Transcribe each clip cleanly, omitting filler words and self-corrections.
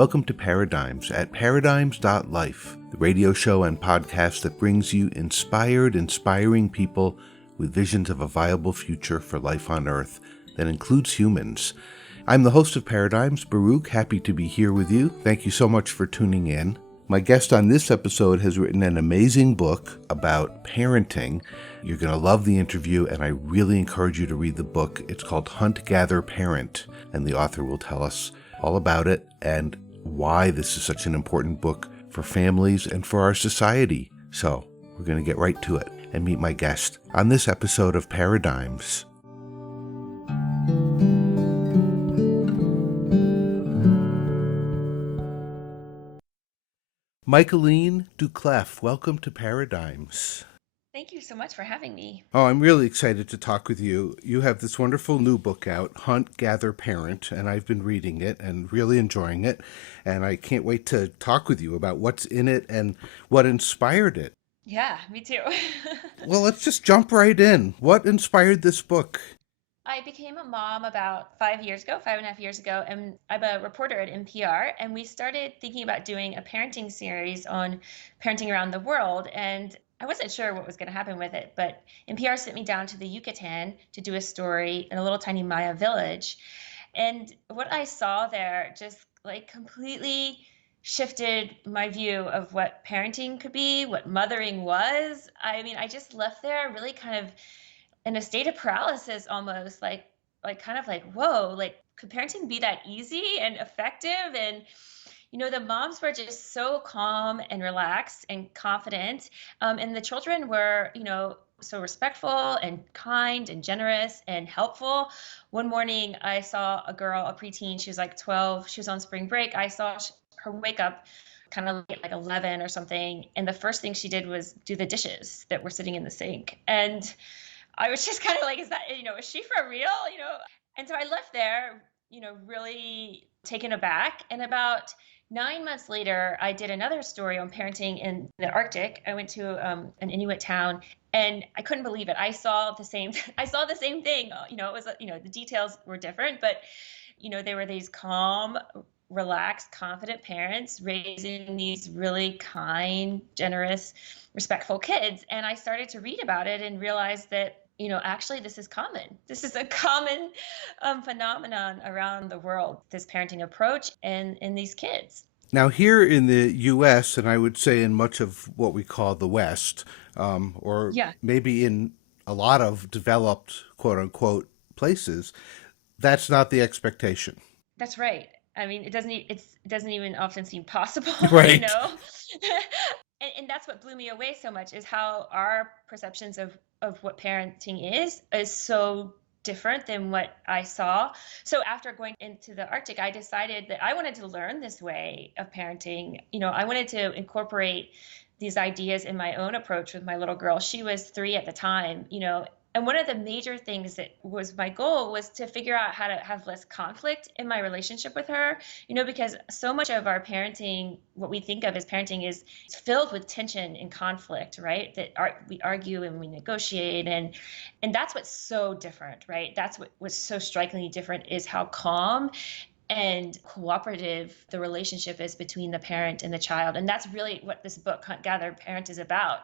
Welcome to Paradigms at paradigms.life, the radio show and podcast that brings you inspiring people with visions of a viable future for life on Earth that includes humans. I'm the host of Paradigms, Baruch, happy to be here with you. Thank you so much for tuning in. My guest on this episode has written an amazing book about parenting. You're going to love the interview, and I really encourage you to read the book. It's called Hunt, Gather, Parent, and the author will tell us all about it and why this is such an important book for families and for our society. So we're going to get right to it and meet my guest on this episode of Paradigms. Michaeleen Doucleff, welcome to Paradigms. Thank you so much for having me. Oh, I'm really excited to talk with you. You have this wonderful new book out, Hunt, Gather, Parent, and I've been reading it and really enjoying it. And I can't wait to talk with you about what's in it and what inspired it. Yeah, me too. Well, let's just jump right in. What inspired this book? I became a mom about 5.5 years ago, and I'm a reporter at NPR, and we started thinking about doing a parenting series on parenting around the world. And I wasn't sure what was going to happen with it, but NPR sent me down to the Yucatan to do a story in a little tiny Maya village. And what I saw there just completely shifted my view of what parenting could be, what mothering was. I mean, I just left there really kind of in a state of paralysis almost, whoa, could parenting be that easy and effective? And the moms were just so calm and relaxed and confident, and the children were so respectful and kind and generous and helpful. One morning I saw a girl, a preteen, she was like 12, she was on spring break. I saw her wake up kind of late, like 11 or something, and the first thing she did was do the dishes that were sitting in the sink. And I was just kind of like, is she for real? And so I left there, really taken aback. And about 9 months later, I did another story on parenting in the Arctic. I went to an Inuit town, and I couldn't believe it. I saw the same, I saw the same thing. It was, the details were different, but, there were these calm, relaxed, confident parents raising these really kind, generous, respectful kids. And I started to read about it and realized that, actually this is common. This is a common phenomenon around the world, this parenting approach and in these kids. Now, here in the U.S., and I would say in much of what we call the West, or Yeah, maybe in a lot of developed, quote unquote, places, that's not the expectation. that's right. I mean, it doesn't even often seem possible, Right. And that's what blew me away so much, is how our perceptions of what parenting is so different than what I saw. So after going into the Arctic, I decided that I wanted to learn this way of parenting. I wanted to incorporate these ideas in my own approach with my little girl. She was 3 at the time, and one of the major things that was my goal was to figure out how to have less conflict in my relationship with her, because so much of our parenting, what we think of as parenting, is filled with tension and conflict, right? We argue and we negotiate, and that's what's so different, right? That's what was so strikingly different, is how calm and cooperative the relationship is between the parent and the child. And that's really what this book, Hunt, Gather, Parent, is about.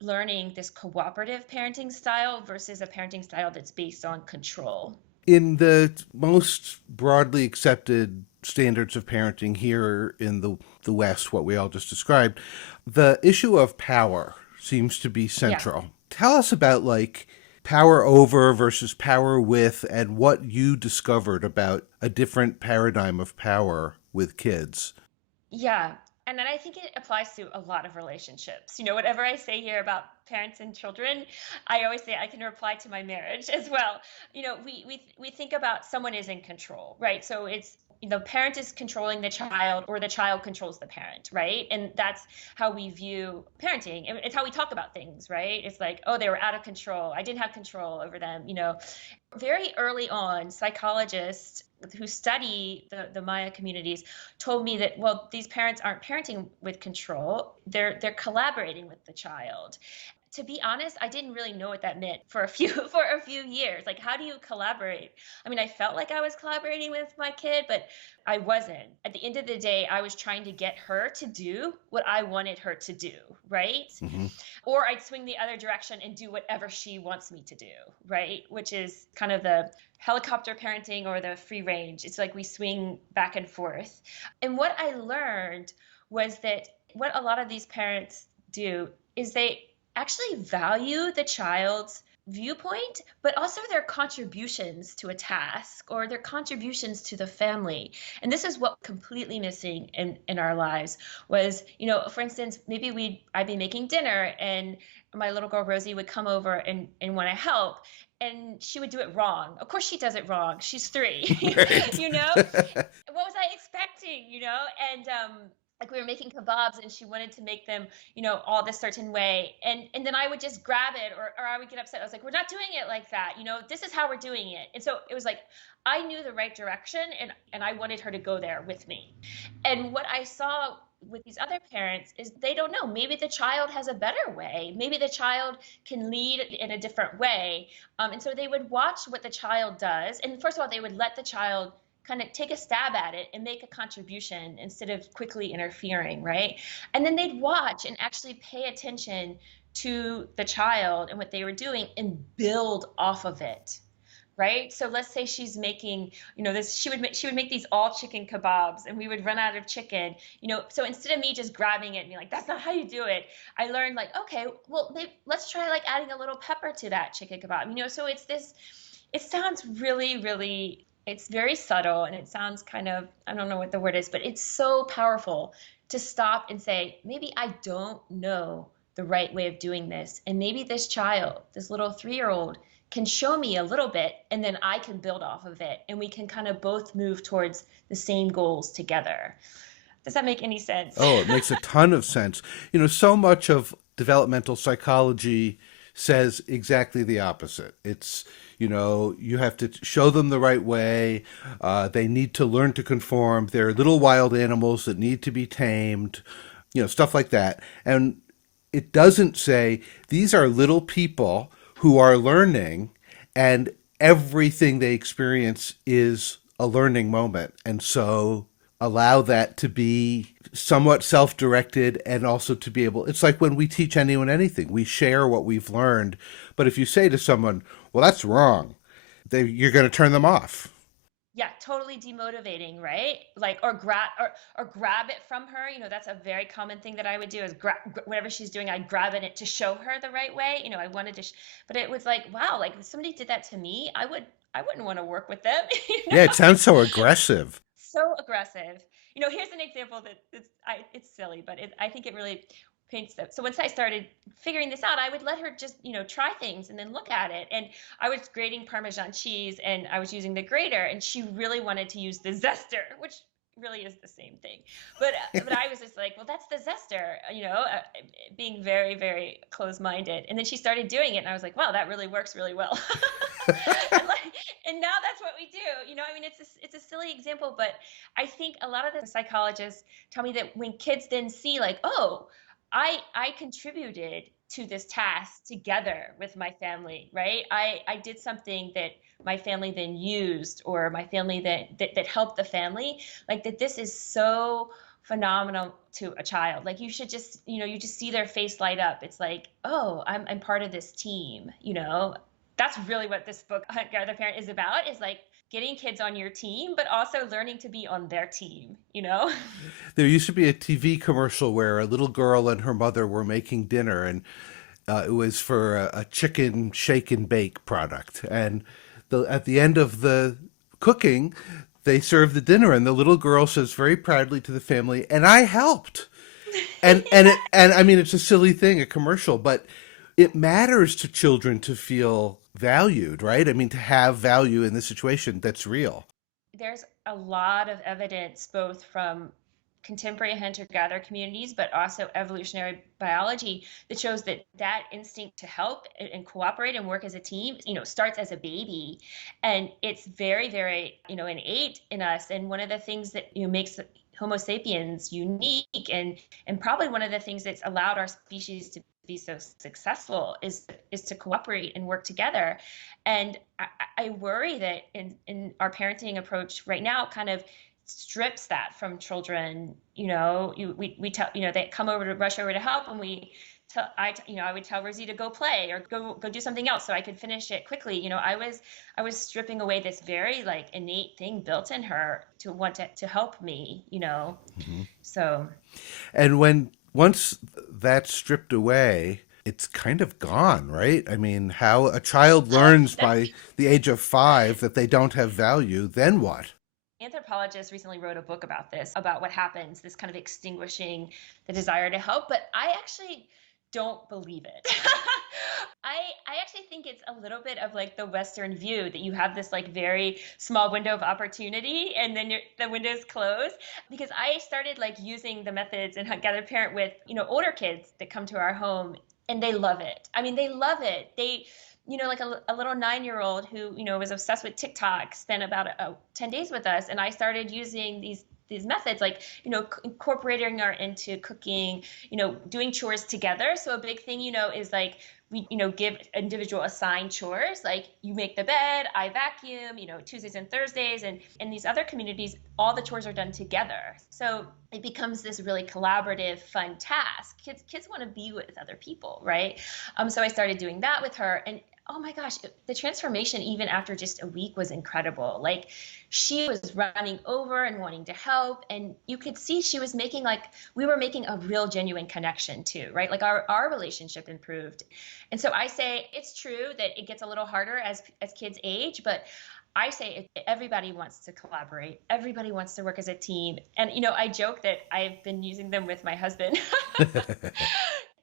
Learning this cooperative parenting style versus a parenting style that's based on control. In the most broadly accepted standards of parenting here in the West, what we all just described, the issue of power seems to be Yeah. central. Tell us about power over versus power with, and what you discovered about a different paradigm of power with kids. Yeah. And then I think it applies to a lot of relationships. Whatever I say here about parents and children, I always say I can apply to my marriage as well. We think about someone is in control, right? So it's the parent is controlling the child, or the child controls the parent, right? And that's how we view parenting. And it's how we talk about things, right? It's like, oh, they were out of control. I didn't have control over them. Very early on, psychologists who study the Maya communities told me that, well, these parents aren't parenting with control. They're collaborating with the child to be honest, I didn't really know what that meant for a few for a few years. Like, how do you collaborate? I mean, I felt like I was collaborating with my kid, but I wasn't. At the end of the day, I was trying to get her to do what I wanted her to do, right? Hmm. Or I'd swing the other direction and do whatever she wants me to do, right? Which is kind of the helicopter parenting or the free range. It's like we swing back and forth. And what I learned was that what a lot of these parents do is they actually value the child's viewpoint, but also their contributions to a task or their contributions to the family. And this is what completely missing in our lives was, for instance, maybe I'd be making dinner and my little girl Rosie would come over and want to help. And she would do it wrong. Of course she does it wrong. She's 3. Right. you know? What was I expecting, And like we were making kebabs and she wanted to make them, all this certain way. And then I would just grab it or I would get upset. I was like, we're not doing it like that. This is how we're doing it. And so it was like, I knew the right direction and I wanted her to go there with me. And what I saw with these other parents is they don't know. Maybe the child has a better way. Maybe the child can lead in a different way. And so they would watch what the child does. And first of all, they would let the child kind of take a stab at it and make a contribution instead of quickly interfering, right? And then they'd watch and actually pay attention to the child and what they were doing and build off of it. Right. So let's say she's making, she would make these all chicken kebabs and we would run out of chicken, so instead of me just grabbing it and being like, that's not how you do it. I learned like, okay, well, let's try like adding a little pepper to that chicken kebab, so it sounds really, really, it's very subtle and it sounds kind of, I don't know what the word is, but it's so powerful to stop and say, maybe I don't know the right way of doing this. And maybe this child, this little 3-year-old, can show me a little bit and then I can build off of it and we can kind of both move towards the same goals together. Does that make any sense? Oh, it makes a ton of sense. So much of developmental psychology says exactly the opposite. It's, you have to show them the right way. They need to learn to conform. They're little wild animals that need to be tamed, stuff like that. And it doesn't say these are little people who are learning and everything they experience is a learning moment. And so allow that to be somewhat self-directed and also to be able, it's like when we teach anyone anything, we share what we've learned. But if you say to someone, well, that's wrong, you're going to turn them off. Yeah, totally demotivating, right? Like, or grab it from her. That's a very common thing that I would do is whatever she's doing, I grab it to show her the right way. I wanted to, but it was like, wow, like if somebody did that to me, I wouldn't want to work with them. Yeah, it sounds so aggressive. So aggressive. Here's an example that it's silly, but I think it really paints that. So once I started figuring this out, I would let her just, try things and then look at it. And I was grating Parmesan cheese and I was using the grater and she really wanted to use the zester, which really is the same thing. But I was just like, well, that's the zester, being very, very close-minded. And then she started doing it and I was like, wow, that really works really well. and now that's what we do. I mean, it's a silly example, but I think a lot of the psychologists tell me that when kids then see like, oh, I contributed to this task together with my family, right? I did something that my family then used, or my family that helped the family, like that this is so phenomenal to a child. Like you should just, you just see their face light up. It's like, oh, I'm part of this team, That's really what this book, Gather the Parent, is about, is like getting kids on your team, but also learning to be on their team, There used to be a TV commercial where a little girl and her mother were making dinner, and it was for a chicken shake and bake product. And at the end of the cooking, they serve the dinner, and the little girl says very proudly to the family, "And I helped." And I mean, it's a silly thing, a commercial, but it matters to children to feel valued, right? I mean, to have value in this situation that's real. There's a lot of evidence, both from contemporary hunter-gatherer communities, but also evolutionary biology, that shows that instinct to help and cooperate and work as a team, starts as a baby, and it's very, very, innate in us. And one of the things that makes Homo sapiens unique, and probably one of the things that's allowed our species to be so successful is to cooperate and work together. And I worry that in our parenting approach right now kind of strips that from children. We tell, they come over to rush over to help, and I would tell Rosie to go play or go do something else so I could finish it quickly. I was stripping away this very like innate thing built in her to want to help me. Mm-hmm. So. And once that's stripped away, it's kind of gone, right? I mean, how a child learns by the age of 5 that they don't have value, then what? Anthropologists recently wrote a book about this, about what happens, this kind of extinguishing the desire to help, but I actually don't believe it. I actually think it's a little bit of like the Western view that you have this like very small window of opportunity and then the window's closed, because I started like using the methods and gather parent with, older kids that come to our home, and they love it. I mean, they love it. They, like a little 9-year-old who, was obsessed with TikTok, spent about 10 days with us. And I started using these methods, like, incorporating her into cooking, doing chores together. So a big thing, is like, we, give individual assigned chores, like you make the bed, I vacuum, Tuesdays and Thursdays. And in these other communities, all the chores are done together. So it becomes this really collaborative, fun task. Kids want to be with other people, right? So I started doing that with her, and oh my gosh, the transformation even after just a week was incredible. Like, she was running over and wanting to help, and you could see she was we were making a real genuine connection too, right? Like our relationship improved. And so I say it's true that it gets a little harder as kids age, but I say everybody wants to collaborate. Everybody wants to work as a team. And, I joke that I've been using them with my husband.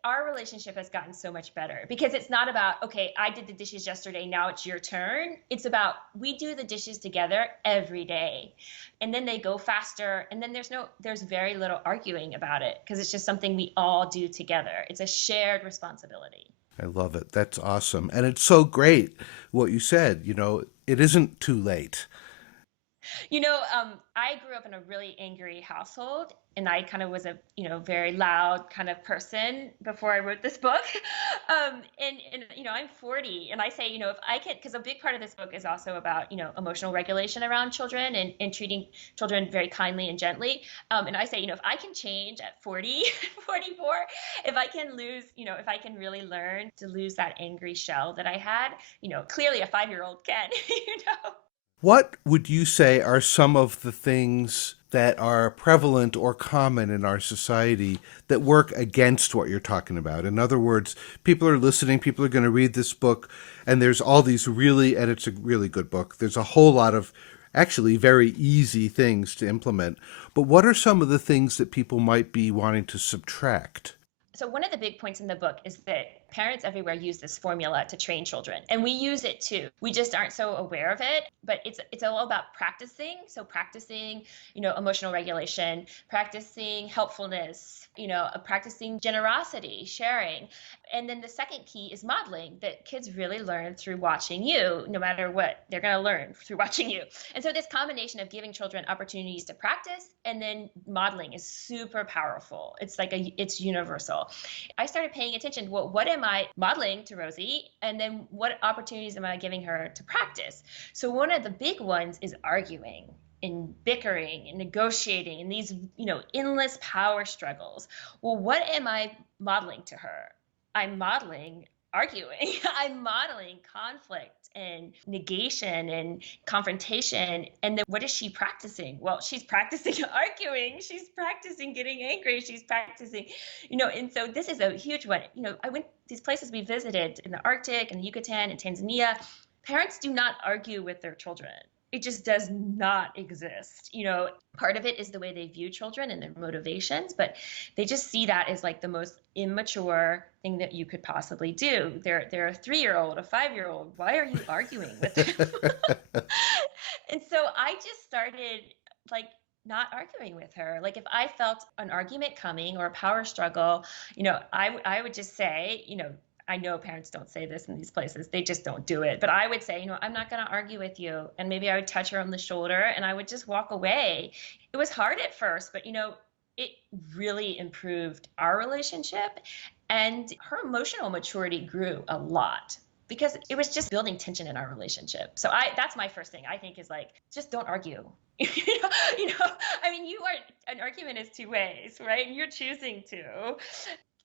Our relationship has gotten so much better because it's not about, okay, I did the dishes yesterday, now it's your turn. It's about, we do the dishes together every day, and then they go faster. And then there's very little arguing about it because it's just something we all do together. It's a shared responsibility. I love it. That's awesome. And it's so great what you said. It isn't too late. I grew up in a really angry household, and I kind of was a, very loud kind of person before I wrote this book. I'm 40, and I say, if I can, because a big part of this book is also about, emotional regulation around children and treating children very kindly and gently. And I say, if I can change at 40, 44, if I can if I can really learn to lose that angry shell that I had, clearly a 5-year-old can, What would you say are some of the things that are prevalent or common in our society that work against what you're talking about? In other words, people are listening, people are going to read this book, and there's all these and it's a really good book. There's a whole lot of actually very easy things to implement. But what are some of the things that people might be wanting to subtract? So one of the big points in the book is that parents everywhere use this formula to train children, and we use it too. We just aren't so aware of it, but it's all about practicing. So practicing, emotional regulation, practicing helpfulness, practicing generosity, sharing. And then the second key is modeling, that kids really learn through watching you. No matter what, they're going to learn through watching you. And so this combination of giving children opportunities to practice and then modeling is super powerful. It's like it's universal. I started paying attention. Well, what am I modeling to Rosie? And then what opportunities am I giving her to practice? So one of the big ones is arguing and bickering and negotiating and these, endless power struggles. Well, what am I modeling to her? I'm modeling arguing. I'm modeling conflict and negation and confrontation. And then what is she practicing? Well, she's practicing arguing. She's practicing getting angry. She's practicing, and so this is a huge one. I went these places we visited in the Arctic and Yucatan and Tanzania. Parents do not argue with their children. It just does not exist. Part of it is the way they view children and their motivations, but they just see that as like the most immature thing that you could possibly do. They're a 3-year-old, a 5-year-old. Why are you arguing with them? And so I just started like not arguing with her. Like if I felt an argument coming or a power struggle, I would just say, I know parents don't say this in these places. They just don't do it. But I would say, I'm not going to argue with you. And maybe I would touch her on the shoulder and I would just walk away. It was hard at first, but, it really improved our relationship, and her emotional maturity grew a lot because it was just building tension in our relationship. So that's my first thing I think is like, just don't argue. you you know, I mean, an argument is two ways, right? And you're choosing to.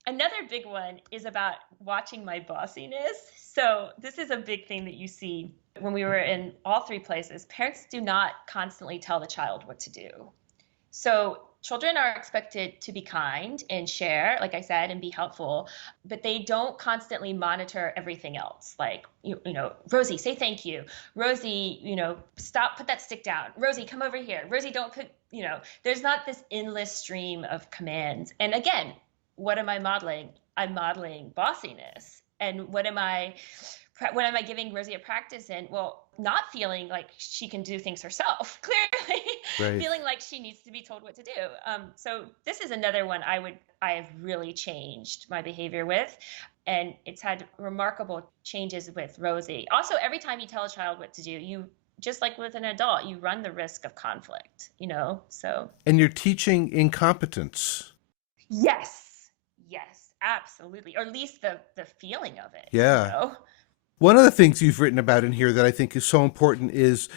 Another big one is about watching my bossiness. So this is a big thing that you see when we were in all three places. Parents do not constantly tell the child what to do. So children are expected to be kind and share, like I said, and be helpful, but they don't constantly monitor everything else. Like, Rosie, say thank you. Rosie, stop, put that stick down. Rosie, come over here. Rosie, don't put, there's not this endless stream of commands. And again, what am I modeling? I'm modeling bossiness. And what am I giving Rosie a practice in? Well, not feeling like she can do things herself, clearly, Right. feeling like she needs to be told what to do. So this is another one I have really changed my behavior with. And it's had remarkable changes with Rosie. Also, every time you tell a child what to do, you, just like with an adult, you run the risk of conflict, so. And you're teaching incompetence. Yes, absolutely. Or at least the feeling of it. Yeah. One of the things you've written about in here that I think is so important is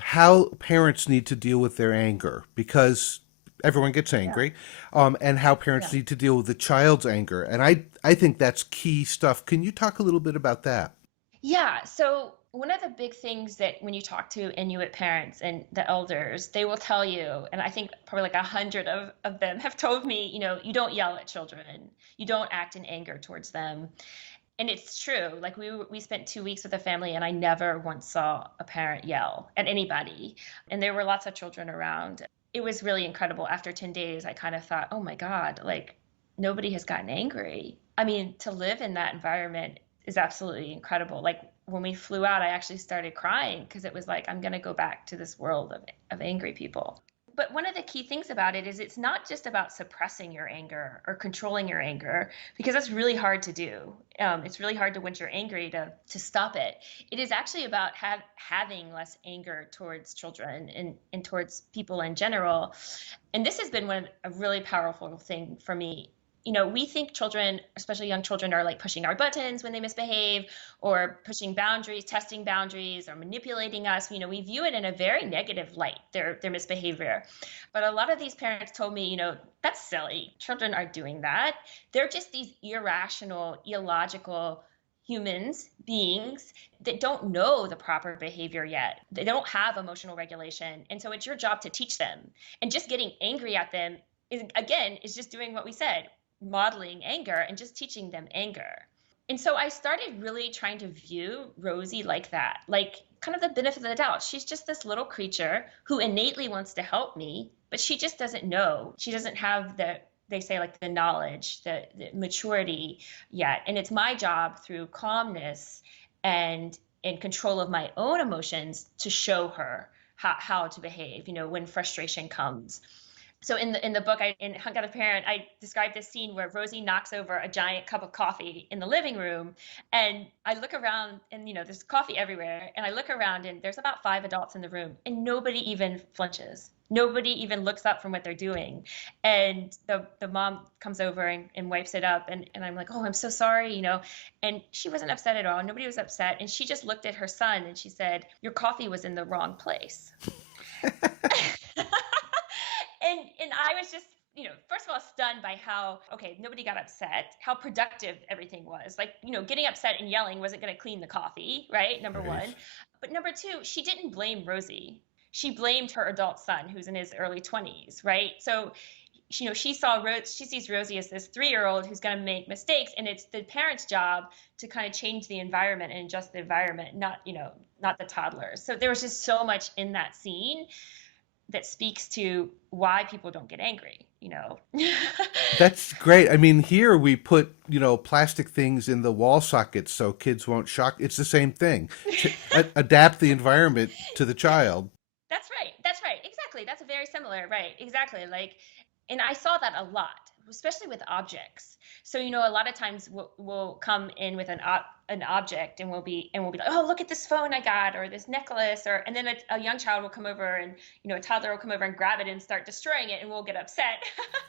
how parents need to deal with their anger, because everyone gets angry, and how parents need to deal with the child's anger. And I think that's key stuff. Can you talk a little bit about that? Yeah. So one of the big things that when you talk to Inuit parents and the elders, they will tell you, and I think probably like 100 of them have told me, you don't yell at children. You don't act in anger towards them. And it's true. Like we spent 2 weeks with a family, and I never once saw a parent yell at anybody. And there were lots of children around. It was really incredible. After 10 days, I kind of thought, oh my God, like nobody has gotten angry. I mean, to live in that environment is absolutely incredible. Like when we flew out, I actually started crying because it was like, I'm going to go back to this world of angry people. But one of the key things about it is it's not just about suppressing your anger or controlling your anger, because that's really hard to do. It's really hard to, once you're angry, to stop it. It is actually about having less anger towards children and towards people in general. And this has been a really powerful thing for me. We think children, especially young children, are like pushing our buttons when they misbehave, or pushing boundaries, testing boundaries, or manipulating us. We view it in a very negative light, their misbehavior. But a lot of these parents told me, that's silly. Children aren't doing that. They're just these irrational, illogical beings that don't know the proper behavior yet. They don't have emotional regulation. And so it's your job to teach them. And just getting angry at them is just doing what we said, modeling anger and just teaching them anger. And so I started really trying to view Rosie like that, like kind of the benefit of the doubt. She's just this little creature who innately wants to help me, but she just doesn't know. She doesn't have they say like the knowledge, the maturity yet. And it's my job through calmness and control of my own emotions to show her how to behave, when frustration comes. So in the book, in Hung Out a Parent, I described this scene where Rosie knocks over a giant cup of coffee in the living room, and I look around, and there's coffee everywhere, and I look around, and there's about 5 adults in the room, and nobody even flinches. Nobody even looks up from what they're doing. And the mom comes over and wipes it up, and I'm like, oh, I'm so sorry, and she wasn't upset at all. Nobody was upset, and she just looked at her son, and she said, your coffee was in the wrong place. And I was just, first of all, stunned by how, okay, nobody got upset, how productive everything was. Like, getting upset and yelling wasn't going to clean the coffee, right? Number one. But number two, she didn't blame Rosie. She blamed her adult son, who's in his early 20s, right? So, she sees Rosie as this 3-year-old who's going to make mistakes, and it's the parent's job to kind of change the environment and adjust the environment, not the toddlers. So there was just so much in that scene that speaks to why people don't get angry, That's great. I mean, here we put, plastic things in the wall sockets so kids won't shock. It's the same thing. Adapt the environment to the child. That's right. Exactly. That's very similar. Right. Exactly. And I saw that a lot, especially with objects. So, a lot of times we'll come in with an object, and we'll be like, oh, look at this phone I got, or this necklace, and then a young child will come over, and a toddler will come over and grab it and start destroying it, and we'll get upset.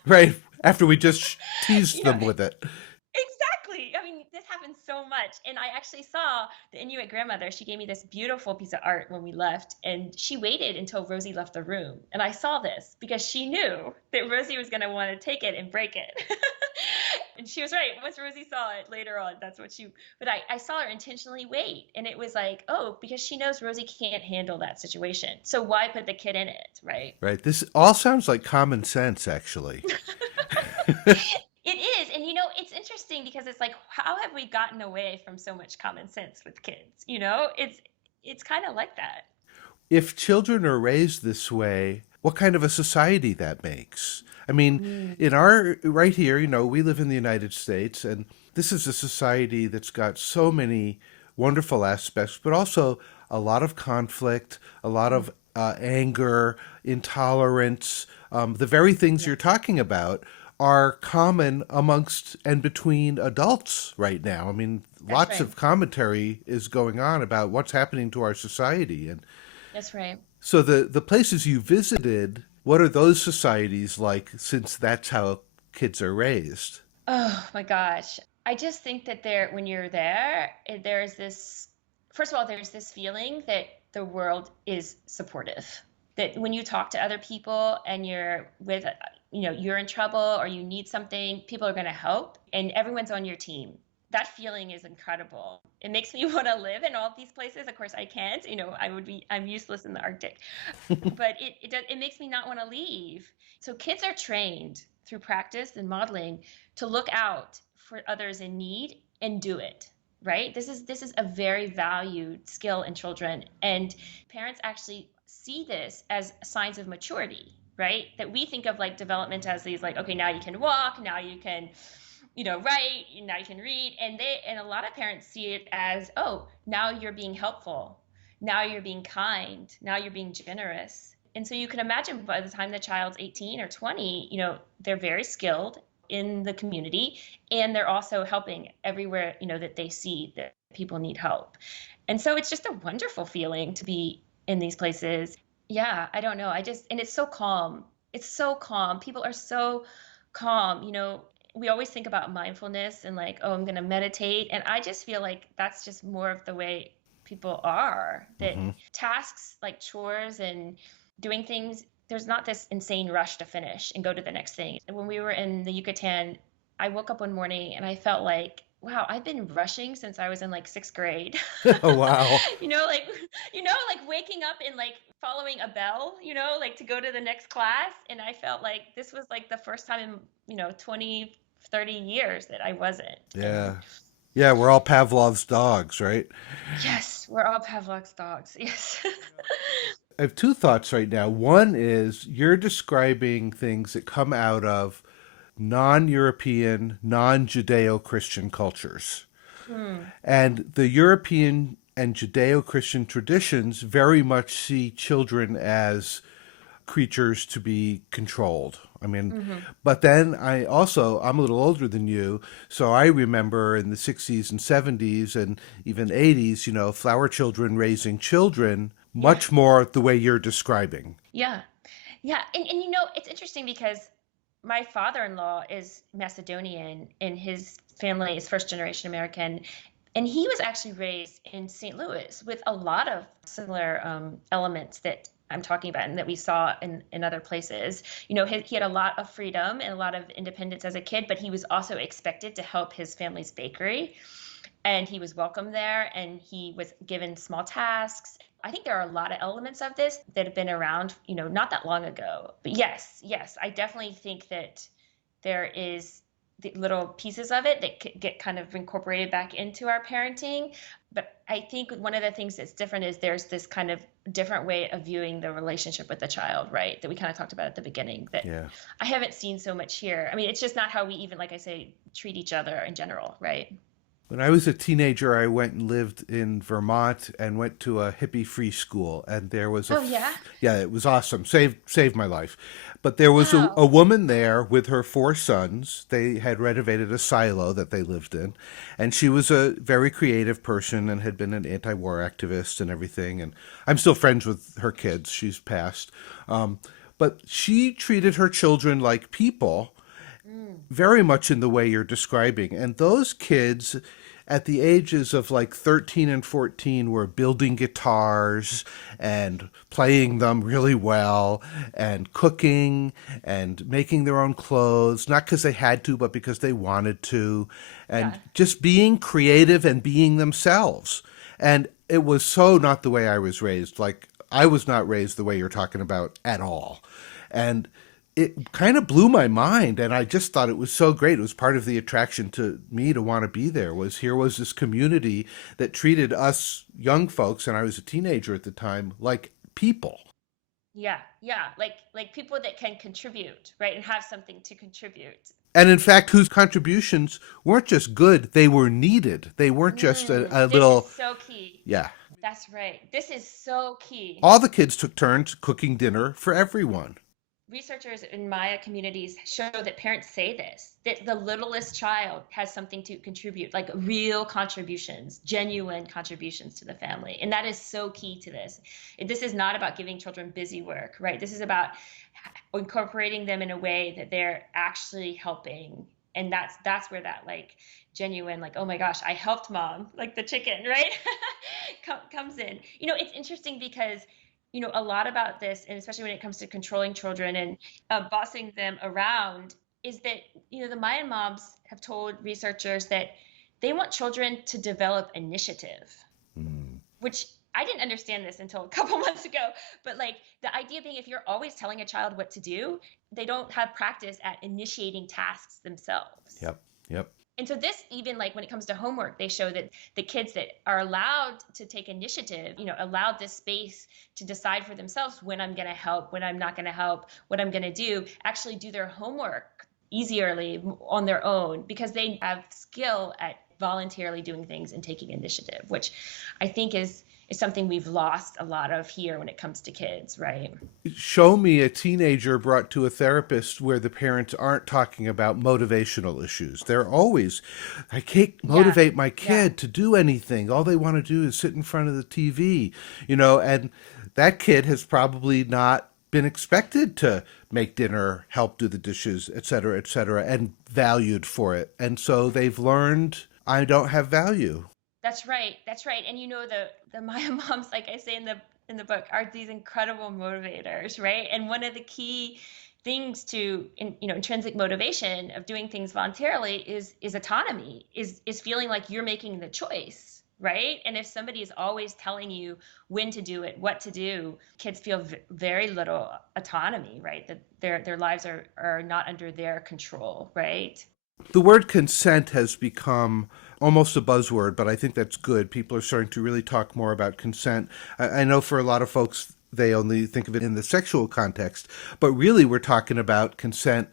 Right. After we just teased you know them with it. Exactly. I mean, this happens so much. And I actually saw the Inuit grandmother. She gave me this beautiful piece of art when we left, and she waited until Rosie left the room. And I saw this because she knew that Rosie was going to want to take it and break it. And she was right. Once Rosie saw it later on, but I saw her intentionally wait. And it was like, oh, because she knows Rosie can't handle that situation. So why put the kid in it, right? Right. This all sounds like common sense, actually. It is. And it's interesting because it's like, how have we gotten away from so much common sense with kids? It's kind of like that. If children are raised this way, what kind of a society that makes? I mean, right here, we live in the United States, and this is a society that's got so many wonderful aspects, but also a lot of conflict, a lot of anger, intolerance, the very things you're talking about are common amongst and between adults right now. I mean, lots of commentary is going on about what's happening to our society. And that's right. So the places you visited, what are those societies like, since that's how kids are raised? Oh my gosh. I just think that when you're there, there's this, first of all, there's this feeling that the world is supportive. That when you talk to other people and you're with, you're in trouble or you need something, people are going to help, and everyone's on your team. That feeling is incredible. It makes me want to live in all of these places. Of course I can't, I'm useless in the Arctic, but it makes me not want to leave. So kids are trained through practice and modeling to look out for others in need and do it. Right? This is a very valued skill in children, and parents actually see this as signs of maturity, right? That we think of like development as these like, okay, now you can walk, now you can, write, now you can read, and a lot of parents see it as, oh, now you're being helpful, now you're being kind, now you're being generous. And so you can imagine by the time the child's 18 or 20, they're very skilled in the community, and they're also helping everywhere, that they see that people need help. And so it's just a wonderful feeling to be in these places. Yeah, I don't know. And it's so calm. It's so calm. People are so calm. We always think about mindfulness and like, oh, I'm going to meditate. And I just feel like that's just more of the way people are, that tasks like chores and doing things, there's not this insane rush to finish and go to the next thing. When we were in the Yucatan, I woke up one morning and I felt like, wow, I've been rushing since I was in like 6th grade. Oh, wow. Like waking up and like following a bell, like to go to the next class. And I felt like this was like the first time in, 20, 30 years that I wasn't. Yeah. Yeah, we're all Pavlov's dogs, right? Yes, we're all Pavlov's dogs. Yes. I have two thoughts right now. One is you're describing things that come out of non-European, non-Judeo-Christian cultures. And the European and Judeo-Christian traditions very much see children as creatures to be controlled. I mean, but then I'm a little older than you, so I remember in the 60s and 70s and even 80s, flower children raising children much more the way you're describing. Yeah. Yeah. And it's interesting because my father-in-law is Macedonian and his family is first generation American. And he was actually raised in St. Louis with a lot of similar elements that I'm talking about and that we saw in other places. He had a lot of freedom and a lot of independence as a kid, but he was also expected to help his family's bakery. And he was welcome there, and he was given small tasks. I think there are a lot of elements of this that have been around, not that long ago. But yes, I definitely think that there is the little pieces of it that get kind of incorporated back into our parenting. But I think one of the things that's different is there's this kind of different way of viewing the relationship with the child, right? That we kind of talked about at the beginning that I haven't seen so much here. I mean, it's just not how we even, like I say, treat each other in general, right? When I was a teenager, I went and lived in Vermont and went to a hippie-free school, and there was Oh, yeah? yeah, it was awesome. Saved my life. But there was a Wow. woman there with her four sons. They had renovated a silo that they lived in, and she was a very creative person and had been an anti-war activist and everything. And I'm still friends with her kids. She's passed, but she treated her children like people Mm, very much in the way you're describing. And those kids at the ages of like 13 and 14 were building guitars and playing them really well and cooking and making their own clothes, not because they had to, but because they wanted to, and yeah. just being creative and being themselves. And it was so not the way I was raised. Like, I was not raised the way you're talking about at all. And it kind of blew my mind, and I just thought it was so great. It was part of the attraction to me to want to be there. Was here was this community that treated us young folks, and I was a teenager at the time, like people. Yeah. Yeah. Like people that can contribute, right? And have something to contribute. And in fact, whose contributions weren't just good, they were needed. They weren't just a This is little, so key. yeah. That's right. This is so key. All the kids took turns cooking dinner for everyone. Researchers in Maya communities show that parents say this, that the littlest child has something to contribute, like real contributions, genuine contributions to the family. And that is so key to this. This is not about giving children busy work, right? This is about incorporating them in a way that they're actually helping. And that's where that like genuine, like, oh my gosh, I helped mom, like the chicken, right? Comes in. It's interesting because a lot about this, and especially when it comes to controlling children and bossing them around, is that the Mayan moms have told researchers that they want children to develop initiative, Mm. which I didn't understand this until a couple months ago. But like the idea being, if you're always telling a child what to do, they don't have practice at initiating tasks themselves. Yep, yep. And so this, even like when it comes to homework, they show that the kids that are allowed to take initiative, allowed this space to decide for themselves when I'm going to help, when I'm not going to help, what I'm going to do, actually do their homework easierly on their own because they have skill at voluntarily doing things and taking initiative, which I think is something we've lost a lot of here when it comes to kids, right? Show me a teenager brought to a therapist where the parents aren't talking about motivational issues. They're always, I can't Yeah. motivate my Yeah. kid to do anything. All they want to do is sit in front of the TV, and that kid has probably not been expected to make dinner, help do the dishes, et cetera, and valued for it. And so they've learned I don't have value. That's right. That's right. And the Maya moms, like I say in the book, are these incredible motivators, right? And one of the key things to intrinsic motivation of doing things voluntarily is autonomy, is feeling like you're making the choice, right? And if somebody is always telling you when to do it, what to do, kids feel very little autonomy, right? That their lives are not under their control, right? The word consent has become almost a buzzword, but I think that's good. People are starting to really talk more about consent. I know for a lot of folks, they only think of it in the sexual context, but really we're talking about consent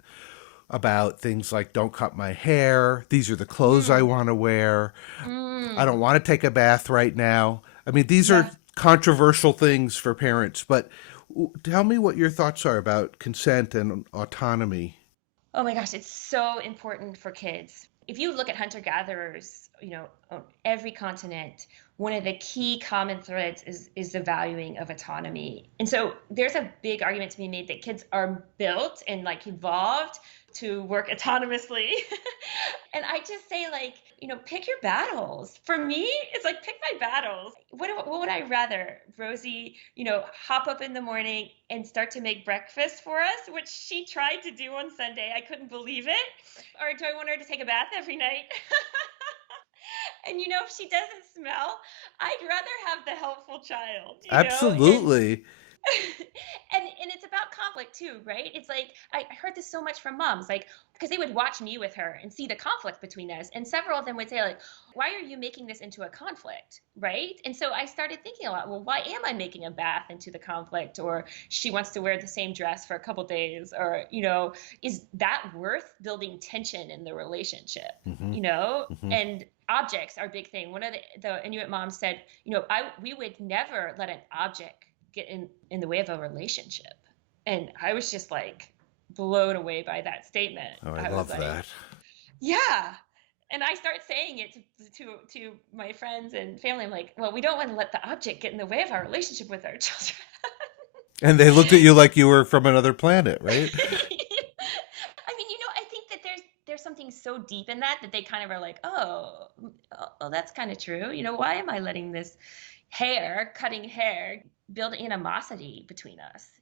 about things like don't cut my hair, these are the clothes I Mm, want to wear, I don't mm, want to take a bath right now. I mean, these are yes. controversial things for parents, but tell me what your thoughts are about consent and autonomy. Oh my gosh, it's so important for kids. If you look at hunter-gatherers, on every continent, one of the key common threads is the valuing of autonomy. And so there's a big argument to be made that kids are built and like evolved to work autonomously. And I just say like, pick your battles. For me, it's like pick my battles. What would I rather? Rosie, hop up in the morning and start to make breakfast for us, which she tried to do on Sunday. I couldn't believe it. Or do I want her to take a bath every night? And if she doesn't smell, I'd rather have the helpful child. And Absolutely. and it's about conflict too, right? It's like I heard this so much from moms, like because they would watch me with her and see the conflict between us, and several of them would say like, "Why are you making this into a conflict?" Right? And so I started thinking a lot. Well, why am I making a bath into the conflict? Or she wants to wear the same dress for a couple days, or is that worth building tension in the relationship? Mm-hmm. And objects are a big thing. One of the Inuit moms said, we would never let an object get in the way of a relationship. And I was just like blown away by that statement. Oh, I love that. Yeah. And I start saying it to my friends and family. I'm like, well, we don't want to let the object get in the way of our relationship with our children. And they looked at you like you were from another planet, right? I mean, I think that there's something so deep in that they kind of are like, oh, that's kind of true. Why am I letting this cutting hair build animosity between us?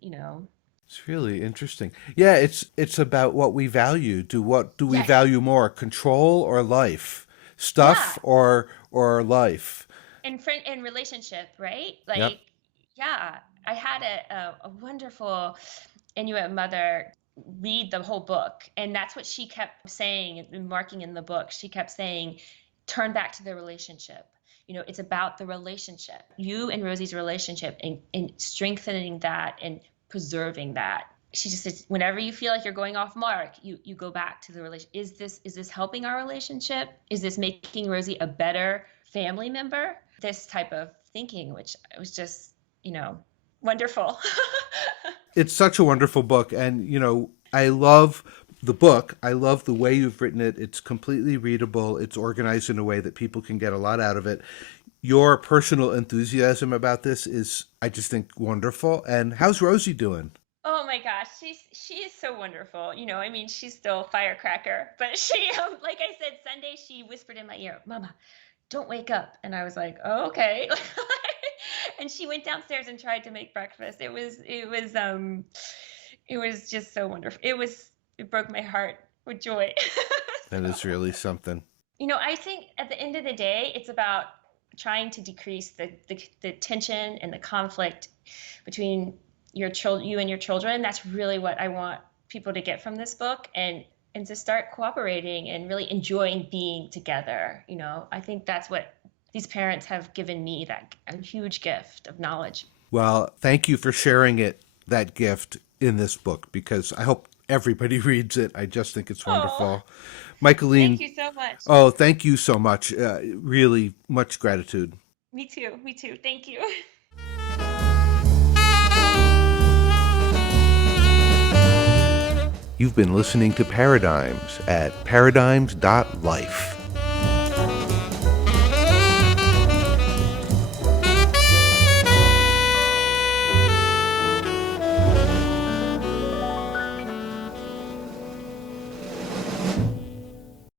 It's really interesting. Yeah, it's about what we value. What do we value more, control or life? Stuff or life? And relationship, right? Like, yep. Yeah, I had a wonderful Inuit mother read the whole book, and that's what she kept saying and marking in the book. She kept saying, turn back to the relationship. It's about the relationship, you and Rosie's relationship, and strengthening that and preserving that. She just says, whenever you feel like you're going off mark, you go back to the relation. Is this helping our relationship? Is this making Rosie a better family member? This type of thinking, which was just, wonderful. It's such a wonderful book. And, I love the book. I love the way you've written it. It's completely readable. It's organized in a way that people can get a lot out of it. Your personal enthusiasm about this is, I just think, wonderful. And how's Rosie doing? Oh my gosh, she is so wonderful. She's still a firecracker, but she, like I said, Sunday she whispered in my ear, "Mama, don't wake up." And I was like, oh, okay. And she went downstairs and tried to make breakfast. It was just so wonderful. It broke my heart with joy. That is really something. I think at the end of the day, it's about trying to decrease the tension and the conflict between you and your children. That's really what I want people to get from this book, and to start cooperating and really enjoying being together. I think that's what these parents have given me, a huge gift of knowledge. Well, thank you for sharing that gift in this book, because I hope everybody reads it. I just think it's wonderful. Michaeleen. Thank you so much. Oh, thank you so much. Really much gratitude. Me too. Thank you. You've been listening to Paradigms at paradigms.life.